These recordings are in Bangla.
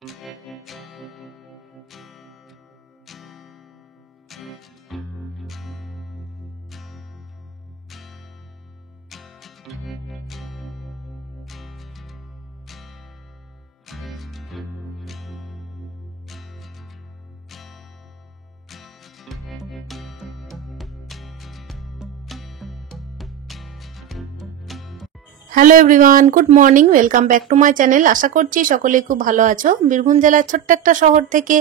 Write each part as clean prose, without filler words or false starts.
Hello everyone, good morning, welcome back to my channel. আশা করছি সকলেই খুব ভালো আছো। বীরভূম জেলার ছোট্ট একটা শহর থেকে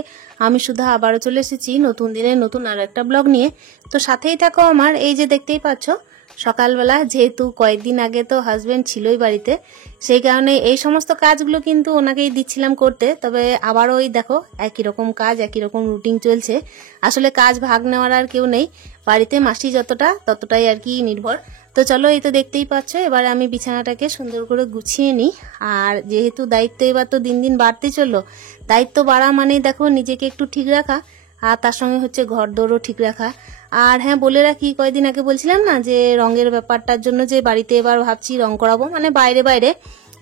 আমি সুধা আবারও চলে এসেছি নতুন দিনে নতুন আর একটা ব্লগ নিয়ে। তো সাথেই থাকো আমার। এই যে দেখতেই পাচ্ছ, সকালবেলা যেহেতু কয়েকদিন আগে তো হাজবেন্ড ছিলই বাড়িতে, সেই কারণে এই সমস্ত কাজগুলো কিন্তু ওনাকেই দিচ্ছিলাম করতে। তবে আবারও ওই দেখো একই রকম কাজ, একই রকম রুটিন চলছে। আসলে কাজ ভাগ নেওয়ার আর কেউ নেই বাড়িতে, মাসি যতটা ততটাই আর কি নির্ভর। তো চলো, এই তো দেখতেই পাচ্ছ, এবারে আমি বিছানাটাকে সুন্দর করে গুছিয়ে নিই। আর যেহেতু দায়িত্ব এবার তো দিন দিন বাড়তে চললো, দায়িত্ব বাড়া মানেই দেখো নিজেকে একটু ঠিক রাখা, আর তার সঙ্গে হচ্ছে ঘর দৌড়ও ঠিক রাখা। আর হ্যাঁ, বলে রাখি, কয়েকদিন আগে বলছিলাম না যে রঙের ব্যাপারটার জন্য যে বাড়িতে এবার ভাবছি রং করাবো, মানে বাইরে বাইরে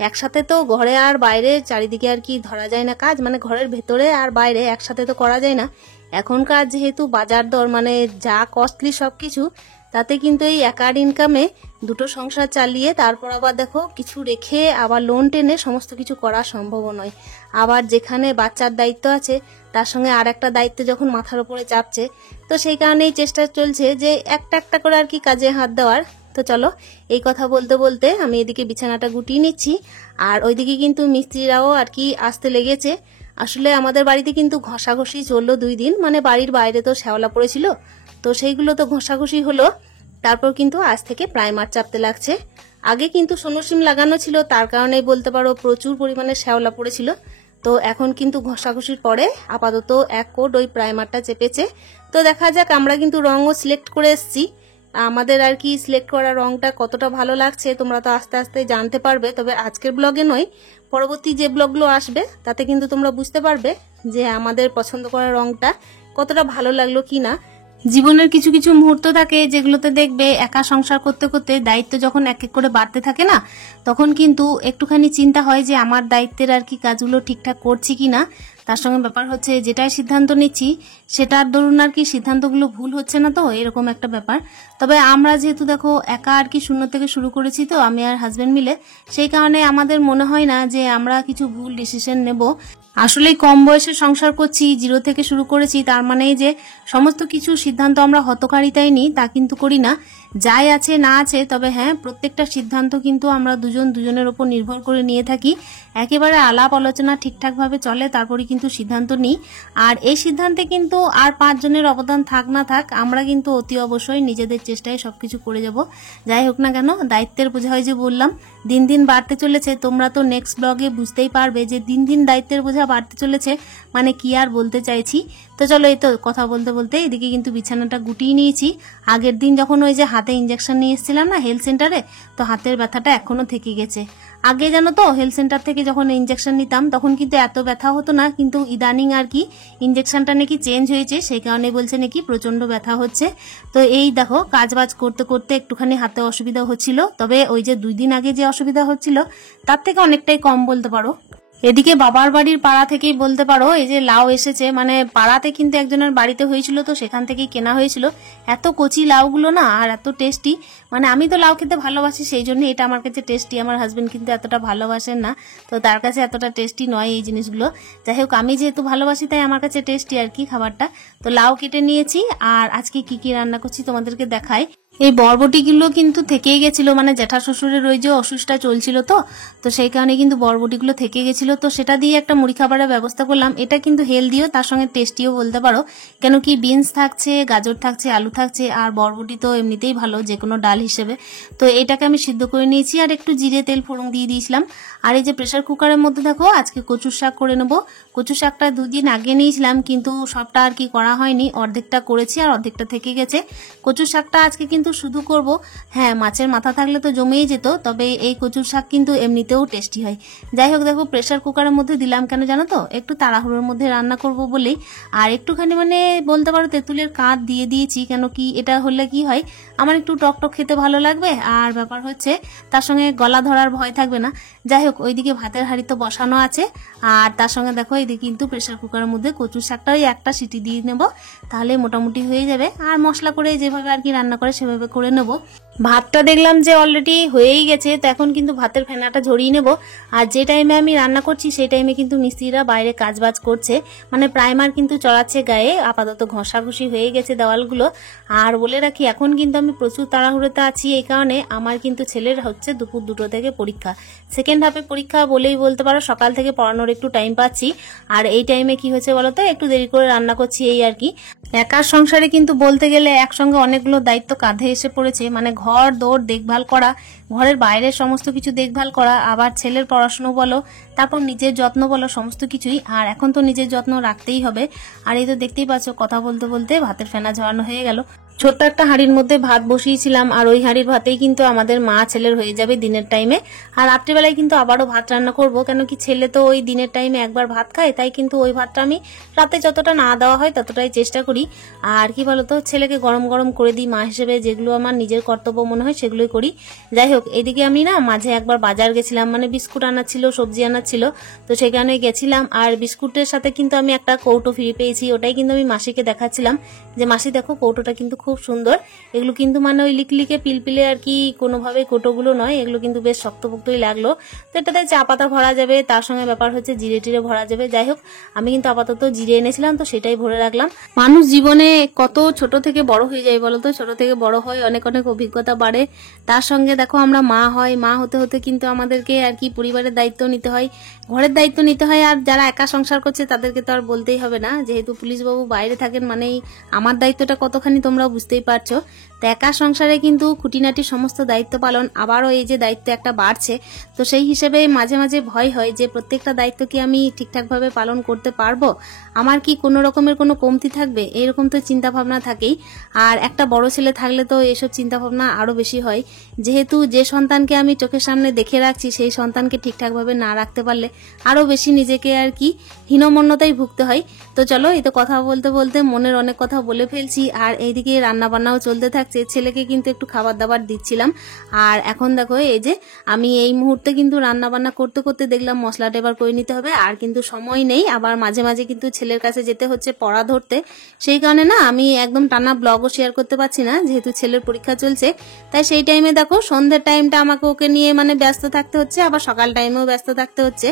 একসাথে। তো ঘরে আর বাইরে চারিদিকে আর কি ধরা যায় না কাজ, মানে ঘরের ভেতরে আর বাইরে একসাথে তো করা যায় না। এখনকার যেহেতু বাজার দর মানে যা কস্টলি সবকিছু, তাতে কিন্তু এই একার ইনকামে দুটো সংসার চালিয়ে তারপর আবার দেখো কিছু রেখে আবার লোন টেনে সমস্ত কিছু করা সম্ভব নয়। আবার যেখানে বাচ্চার দায়িত্ব আছে তার সঙ্গে আর একটা দায়িত্ব যখন মাথার উপরে চাপছে, তো সেই কারণেই চেষ্টা চলছে যে একটা একটা করে আর কি কাজে হাত দেওয়ার। তো চলো, এই কথা বলতে বলতে আমি এদিকে বিছানাটা গুটিয়ে নিচ্ছি, আর ওইদিকে কিন্তু মিস্ত্রিরাও আর কি আসতে লেগেছে। আসলে আমাদের বাড়িতে কিন্তু ঘষাঘষি চললো 2 দিন, মানে বাড়ির বাইরে তো শ্যাওলা পড়েছিল, তো সেইগুলো তো ঘষাঘষি হলো। তারপর কিন্তু আজ থেকে প্রাইমার চাপতে লাগছে। আগে কিন্তু সোনোসিম লাগানো ছিল, তার কারণেই বলতে পারো প্রচুর পরিমাণে শ্যাওলা পড়েছিল। তো এখন কিন্তু ঘষাঘষির পরে আপাতত এক কোট ওই প্রাইমারটা চেপেছে। তো দেখা যাক, আমরা কিন্তু রঙও সিলেক্ট করে এসেছি। আমাদের আর কি সিলেক্ট করা রংটা কতটা ভালো লাগছে তোমরা তো আস্তে আস্তে জানতে পারবে। তবে আজকের ব্লগে নয়, পরবর্তী যে ব্লগগুলো আসবে তাতে কিন্তু তোমরা বুঝতে পারবে যে আমাদের পছন্দ করা রংটা কতটা ভালো লাগলো কিনা। জীবনের কিছু কিছু মুহূর্ত থাকে যেগুলোতে দেখবে একা সংসার করতে করতে দায়িত্ব যখন এক এক করে বাড়তে থাকে না, তখন কিন্তু একটুখানি চিন্তা হয় যে আমার দায়িত্বের আর কি কাজগুলো ঠিকঠাক করছি কিনা। তার সঙ্গে ব্যাপার হচ্ছে যেটাই সিদ্ধান্ত নিচ্ছি সেটার দরুন আর কি সিদ্ধান্তগুলো ভুল হচ্ছে না, তো এরকম একটা ব্যাপার। তবে আমরা যেহেতু দেখো একা আর কি শূন্য থেকে শুরু করেছি, তো আমি আর হাজবেন্ড মিলে, সেই কারণে আমাদের মনে হয় না যে আমরা কিছু ভুল ডিসিশন নেব। আসলে কম বয়সে সংসার করছি, 0 থেকে শুরু করেছি, তার মানে যে সমস্ত কিছু সিদ্ধান্ত আমরা হতকারিতায় নিই তা কিন্তু করি না। যাই আছে না আছে, তবে হ্যাঁ, প্রত্যেকটা সিদ্ধান্ত কিন্তু আমরা দুজনের উপর নির্ভর করে নিয়ে থাকি। একেবারে আলাপ আলোচনা ঠিকঠাকভাবে চলে, তারপরে কিন্তু সিদ্ধান্ত নিই। আর এই সিদ্ধান্তে কিন্তু আর 5 জনের অবদান থাক না থাক, আমরা কিন্তু অতি অবশ্যই নিজেদের চেষ্টায় সবকিছু করে যাব। যাই হোক না কেন, দায়িত্বের বোঝা হয় যে বললাম দিন দিন বাড়তে চলেছে। তোমরা তো নেক্সট ব্লগে বুঝতেই পারবে যে দিন দিন দায়িত্বের বোঝা বাড়তে চলেছে মানে কি আর বলতে চাইছি। তো চলো, এই তো কথা বলতে বলতে এদিকে কিন্তু বিছানাটা গুটিয়ে নিয়েছি। আগের দিন যখন ওই যে হাতে ইঞ্জেকশন নিয়ে এসেছিলাম না হেলথ সেন্টারে, তো হাতের ব্যথাটা এখনো থেকে গেছে। আগে জানো তো হেলথ সেন্টার থেকে যখন ইঞ্জেকশন নিতাম তখন কিন্তু এত ব্যথা হতো না, কিন্তু ইদানিং আর কি ইঞ্জেকশনটা নাকি চেঞ্জ হয়েছে, সেই কারণে বলছে নাকি প্রচন্ড ব্যথা হচ্ছে। তো এই দেখো কাজ বাজ করতে করতে একটুখানি হাতে অসুবিধা হচ্ছিল, তবে ওই যে 2 দিন আগে যে অসুবিধা হচ্ছিল তার থেকে অনেকটাই কম বলতে পারো। এদিকে বাবার বাড়ির পাড়া থেকেই বলতে পারো এই যে লাউ এসেছে, মানে পাড়াতে কিন্তু একজনের বাড়িতে হয়েছিল, তো সেখান থেকেই কেনা হয়েছিল। এত কচি লাউগুলো না, আর এত টেস্টি, মানে আমি তো লাউ খেতে ভালোবাসি, সেই জন্য এটা আমার কাছে টেস্টি। আমার হাজবেন্ড কিন্তু এতটা ভালোবাসেন না, তো তার কাছে এতটা টেস্টি নয় এই জিনিসগুলো। যাই হোক, আমি যেহেতু ভালোবাসি তাই আমার কাছে টেস্টি আর কি খাবারটা। তো লাউ কেটে নিয়েছি, আর আজকে কি কি রান্না করছি তোমাদেরকে দেখাই। এই বরবটিগুলো কিন্তু থেকেই গেছিল, মানে জ্যাঠা শ্বশুরের ওই যে অসুখটা চলছিল, তো সেই কারণে কিন্তু বরবটিগুলো থেকে গেছিল, তো সেটা দিয়ে একটা মুড়ি খাবারের ব্যবস্থা করলাম। এটা কিন্তু হেলদিও, তার সঙ্গে টেস্টিও বলতে পারো, কেন কি বিনস থাকছে, গাজর থাকছে, আলু থাকছে, আর বরবটি তো এমনিতেই ভালো যে কোনো ডাল হিসেবে। তো এটাকে আমি সিদ্ধ করে নিয়েছি, আর একটু জিরে তেল ফোড়ন দিয়ে দিয়েছিলাম। আর এই যে প্রেসার কুকারের মধ্যে দেখো আজকে কচুর শাক করে নেবো। কচুর শাকটা 2 দিন আগে নিয়েছিলাম, কিন্তু সবটা আর কি করা হয়নি, অর্ধেকটা করেছি আর অর্ধেকটা থেকে গেছে। কচুর শাকটা আজকে কিন্তু কিন্তু শুধু করব, হ্যাঁ মাছের মাথা থাকলে তো জমেই যেত, তবে এই কচুর শাক কিন্তু এমনিতেও টেস্টি হয়। যাই হোক দেখো, প্রেসার কুকারের মধ্যে দিলাম কেন জানো তো, একটু তাড়াহুড়োর মধ্যে রান্না করব বলেই। আর একটুখানি মানে বলতে পারো তেঁতুলের কাঁধ দিয়ে দিয়েছি, কেন কি এটা হলে কি হয়, আমার একটু টক টক খেতে ভালো লাগবে, আর ব্যাপার হচ্ছে তার সঙ্গে গলা ধরার ভয় থাকবে না। যাই হোক, ওইদিকে ভাতের হাঁড়ি তো বসানো আছে, আর তার সঙ্গে দেখো এইদিকে কিন্তু প্রেসার কুকারের মধ্যে কচুর শাকটা ওই একটা সিটি দিয়ে নেব, তাহলে মোটামুটি হয়ে যাবে। আর মশলা করে যেভাবে আর কি রান্না করে সেভাবে করে নেব। ভাতটা দেখলাম যে অলরেডি হয়েই গেছে, তো এখন কিন্তু ভাতের ফেনাটা ঝরিয়ে নেব। আর যে টাইমে আমি রান্না করছি সেই টাইমে কিন্তু মিস্ত্রিরা বাইরে কাজবাজ করছে, মানে প্রাইমার কিন্তু চড়াচ্ছে গায়ে, আপাতত ঘষাঘষি হয়ে গেছে দেওয়ালগুলো। আর বলে রাখি, এখন কিন্তু আমি প্রচুর তাড়াহুড়োতে আছি, এই কারণে আমার কিন্তু ছেলের হচ্ছে দুপুর 2টো থেকে পরীক্ষা, সেকেন্ড হাফে পরীক্ষা বলেই বলতে পারো। সকাল থেকে পড়ানোর একটু টাইম পাচ্ছি, আর এই টাইমে কি হয়েছে বলতো, একটু দেরি করে রান্না করছি এই আর কি। একার সংসারে কিন্তু বলতে গেলে একসঙ্গে অনেকগুলো দায়িত্ব কাঁধে এসে পড়েছে, মানে ঘর দৌড় দেখভাল করা, ঘরের বাইরের সমস্ত কিছু দেখভাল করা, আবার ছেলের পড়াশুনো বলো, তারপর নিজের যত্ন বলো, সমস্ত কিছুই। আর এখন তো নিজের যত্ন রাখতেই হবে। আর এই তো দেখতেই পাচ্ছ, কথা বলতে বলতে ভাতের ফেনা ঝরানো হয়ে গেল। ছোট্ট একটা হাঁড়ির মধ্যে ভাত বসিয়েছিলাম, আর ওই হাঁড়ির ভাতেই কিন্তু আমাদের মা ছেলের হয়ে যাবে দিনের টাইমে। আর রাত্রিবেলায় কিন্তু আবারও ভাত রান্না করব, কেন কি ছেলে তো ওই দিনের টাইমে একবার ভাত খায়, তাই কিন্তু ওই ভাতটা আমি রাতে যতটা না দেওয়া হয় ততটাই চেষ্টা করি। আর কি বলতো, ছেলেকে গরম গরম করে দিই, মা হিসেবে যেগুলো আমার নিজের কর্তব্য মনে হয় সেগুলোই করি। যাই হোক, এদিকে আমি না মাঝে একবার বাজার গেছিলাম, মানে বিস্কুট আনার ছিল, সবজি আনার ছিল, তো সেখানে গেছিলাম। আর বিস্কুটের সাথে কিন্তু আমি একটা কৌটো ফ্রি পেয়েছি, ওটাই কিন্তু আমি মাসিকে দেখাচ্ছিলাম যে মাসি দেখো কৌটোটা কিন্তু খুব সুন্দর। এগুলো কিন্তু মানে ওই লিকলিকে পিলপিলে আর কি কোনোভাবে কৌটোগুলো নয়, এগুলো কিন্তু বেশ শক্তপোক্তই লাগলো। তো এটাতে চা পাতা ভরা যাবে, তার সঙ্গে ব্যাপার হচ্ছে জিরে টিরে ভরা যাবে। যাই হোক, আমি কিন্তু আপাতত জিরে এনেছিলাম, তো সেটাই ভরে রাখলাম। মানুষ জীবনে কত ছোট থেকে বড় হয়ে যায় বলতো, ছোট থেকে বড় হয়, অনেক অনেক অভিজ্ঞতা বাড়ে। তার সঙ্গে দেখো আমরা মা হয়, মা হতে হতে কিন্তু আমাদেরকে আর কি পরিবারের দায়িত্ব নিতে হয়, ঘরের দায়িত্ব নিতে হয়। আর যারা একা সংসার করছে তাদেরকে তো আর বলতেই হবে না, যেহেতু পুলিশবাবু বাইরে থাকেন, মানেই আমার দায়িত্বটা কতখানি তোমরা বুঝতেই পারছো। তো একা সংসারে কিন্তু খুঁটিনাটি সমস্ত দায়িত্ব পালন, আবারও এই যে দায়িত্ব একটা বাড়ছে, তো সেই হিসেবে মাঝে মাঝে ভয় হয় যে প্রত্যেকটা দায়িত্ব কি আমি ঠিকঠাকভাবে পালন করতে পারবো, আমার কি কোনো রকমের কোনো কমতি থাকবে, এরকম তো চিন্তা ভাবনা থাকেই। আর একটা বড় ছেলে থাকলে তো এসব চিন্তা ভাবনা আরো বেশি হয়, যেহেতু যে সন্তানকে আমি চোখের সামনে দেখে রাখছি সেই সন্তানকে ঠিকঠাকভাবে না রাখতে পারলে আরো বেশি নিজেকে আর কি হীনমন্যতায় ভুগতে হয়। তো চলো, এই তো কথা বলতে বলতে মনের অনেক কথা বলে ফেলছি, আর এইদিকে রান্না বান্নাও চলতে থাকছে, ছেলেকে কিন্তু একটু খাবার দাবার দিচ্ছিলাম। আর এখন দেখো, এই যে আমি এই মুহূর্তে কিন্তু রান্না বান্না করতে করতে দেখলাম মশলাটা এবার করে নিতে হবে, আর কিন্তু সময় নেই, আবার মাঝে মাঝে কিন্তু ছেলের কাছে যেতে হচ্ছে পড়া ধরতে, সেই কারণে না আমি একদম টানা ব্লগও শেয়ার করতে পারছি না, যেহেতু ছেলের পরীক্ষা চলছে। তাই সেই টাইমে দেখো সন্ধ্যের টাইমটা আমাকে ওকে নিয়ে মানে ব্যস্ত থাকতে হচ্ছে, আবার সকাল টাইমেও ব্যস্ত থাকতে হচ্ছে।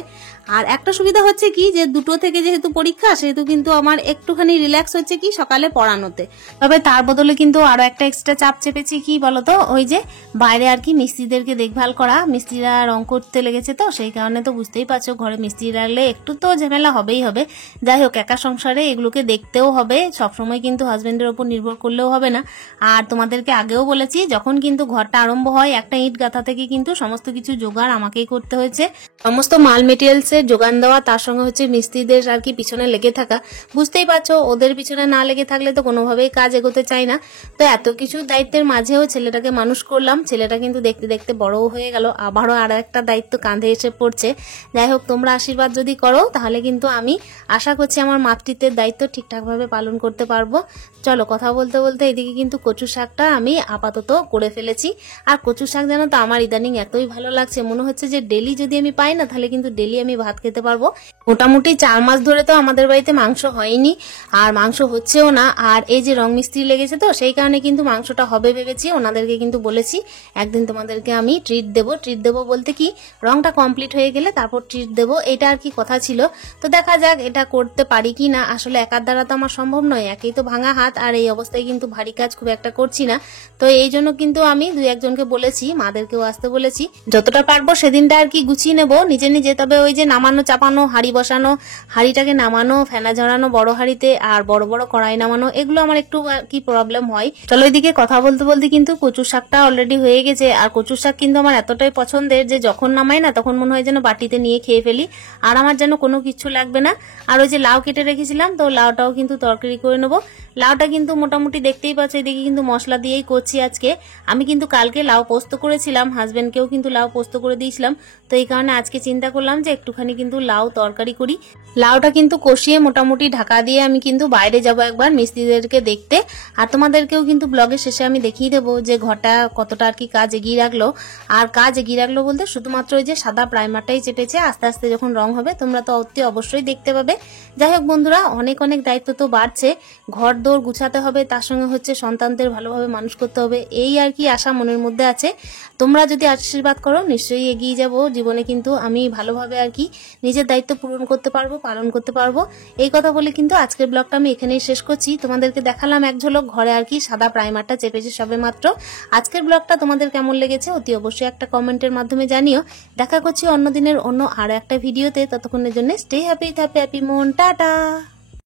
আর একটা সুবিধা হচ্ছে কি, যে 2টো থেকে যেহেতু পরীক্ষা, সেহেতু কিন্তু আমার একটুখানি রিল্যাক্স হচ্ছে কি সকালে পড়ানোতে। তবে তার বদলে কিন্তু আরো একটা এক্সট্রা চাপ চেপেছি, কি বলতো, ওই যে বাইরে আর কি মিস্ত্রিদেরকে দেখভাল করা, মিস্ত্রিরা রং করতে লেগেছে, তো সেই কারণে তো বুঝতেই পারছো ঘরে মিস্ত্রি রাখলে একটু তো ঝামেলা হবেই হবে। যাই হোক, একা সংসারে এগুলোকে দেখতেও হবে, সবসময় কিন্তু হাজবেন্ডের ওপর নির্ভর করলেও হবে না। আর তোমাদেরকে আগেও বলেছি, যখন কিন্তু ঘরটা আরম্ভ হয় একটা ইট গাঁথা থেকে কিন্তু সমস্ত কিছু জোগাড় আমাকেই করতে হয়েছে, সমস্ত মাল মেটেরিয়ালস এর যোগান দেওয়া, তার সঙ্গে হচ্ছে মিস্ত্রিদের আর কি পিছনে লেগে থাকা। বুঝতেই পারছো, ওদের পিছনে না লেগে থাকলে তো কোনোভাবেই কাজ এগোতে চায় না। তো এত কিছু দায়িত্বের মাঝেও ছেলেটাকে মানুষ করলাম, ছেলেটা কিন্তু দেখতে দেখতে বড়ও হয়ে গেল, আবারও আর একটা দায়িত্ব কাঁধে এসে পড়ছে। যাই হোক, তোমরা আশীর্বাদ যদি করো তাহলে কিন্তু আমি আশা করছি আমার মাতৃত্বের দায়িত্ব ঠিকঠাকভাবে পালন করতে পারবো। চলো, কথা বলতে বলতে এদিকে কিন্তু কচু শাকটা আমি আপাতত করে ফেলেছি। আর কচু শাক জানো তো আমার ইদানিং এতই ভালো লাগছে, মনে হচ্ছে যে ডেলি যদি আমি পাই না, তাহলে কিন্তু ডেলি আমি ভাত খেতে পারবো। মোটামুটি 4 মাস ধরে তো আমাদের বাড়িতে মাংস হয়নি, আর মাংস হচ্ছেও না। আর এই যে রং মিস্ত্রি লেগেছে, তো সেই কারণে কিন্তু মাংসটা হবে ভেবেছি, ওনাদেরকে কিন্তু বলেছি একদিন তোমাদেরকে আমি ট্রিট দেবো বলতে কি, রংটা কমপ্লিট হয়ে গেলে তারপর ট্রিট দেবো, এটা আর কি কথা ছিল। তো দেখা যাক এটা করতে পারি কি না, আসলে একার দ্বারা তো আমার সম্ভব নয়, একেই তো ভাঙা হাত, আর এই অবস্থায় কিন্তু ভারী কাজ খুব একটা করছি না। তো এই জন্য কিন্তু আমি 2-1 জনকে বলেছি, মাদেরকেও আসতে বলেছি, যতটা পারবো সেদিনটা আর কি গুছিয়ে নেবো নিজে নিজে। তবে ওই যে নামানো চাপানো, হাঁড়ি বসানো, হাঁড়িটাকে নামানো, ফেনা ঝরানো বড় হাঁড়িতে, আর বড় বড় কড়াই নামানো, এগুলো আমার একটু কি প্রবলেম হয়। চলো এদিকে কথা বলতে বলতে কিন্তু কচুর শাকটা অলরেডি হয়ে গেছে। আর কচুর শাক কিন্তু আমার এতটাই পছন্দের যে যখন নামাই না তখন মনে হয় যেন বাটিতে নিয়ে খেয়ে ফেলি, আর আমার যেন কোনো কিছু লাগবে না। আর ওই যে লাউ কেটে রেখেছিলাম, তো লাউটাও কিন্তু তরকারি করে নেবো। লাউটা কিন্তু মোটামুটি দেখতেই পাচ্ছ, এদিকে কিন্তু মশলা দিয়েই করছি আজকে। আমি কিন্তু কালকে লাউ পোস্ত করেছিলাম, হাজবেন্ডকেও কিন্তু লাউ পোস্ত করে দিয়েছিলাম, তো এই কারণে আজকে চিন্তা করলাম যে একটুখানি কিন্তু লাউ তরকারি করি। লাউটা কিন্তু কষিয়ে মোটামুটি ঢাকা দিয়ে আমি কিন্তু বাইরে যাব একবার মিস্ত্রিদেরকে দেখতে। আর তোমাদেরকেও কিন্তু ব্লগের শেষে আমি দেখিয়ে দেবো যে ঘরটা কতটা আর কি কাজ এগিয়ে রাখলো। আর কাজ এগিয়ে রাখলো বলতে শুধুমাত্র ওই যে সাদা প্রাইমারটাই চেপেছে, আস্তে আস্তে যখন রং হবে তোমরা তো অতি অবশ্যই দেখতে পাবে। যাই হোক বন্ধুরা, অনেক অনেক দায়িত্ব তো বাড়ছে, ঘর দৌড় গুছাতে হবে, তার সঙ্গে হচ্ছে সন্তানদের ভালোভাবে মানুষ করতে হবে, এই আর কি আশা মনের মধ্যে আছে। তোমরা যদি আশীর্বাদ করো নিশ্চয়ই এগিয়ে যাব জীবনে, কিন্তু আমি ভালোভাবে আর কি নিজের দায়িত্ব পূরণ করতে পারবো, পালন করতে পারবো। এই কথা বলে কিন্তু আজকের ব্লগটা আমি এখানেই শেষ করছি। তোমাদেরকে দেখালাম এক ঝলক ঘরে আর কি সাদা প্রাইমারটা চেপেছে সবে মাত্র। আজকের ব্লগটা তোমাদের কেমন লেগেছে অতি অবশ্যই একটা কমেন্টের মাধ্যমে জানিও। দেখা করছি অন্য দিনের অন্য আরো একটা ভিডিওতে, ততক্ষণের জন্য স্টে হ্যাপি, হ্যাপি মন, টাটা।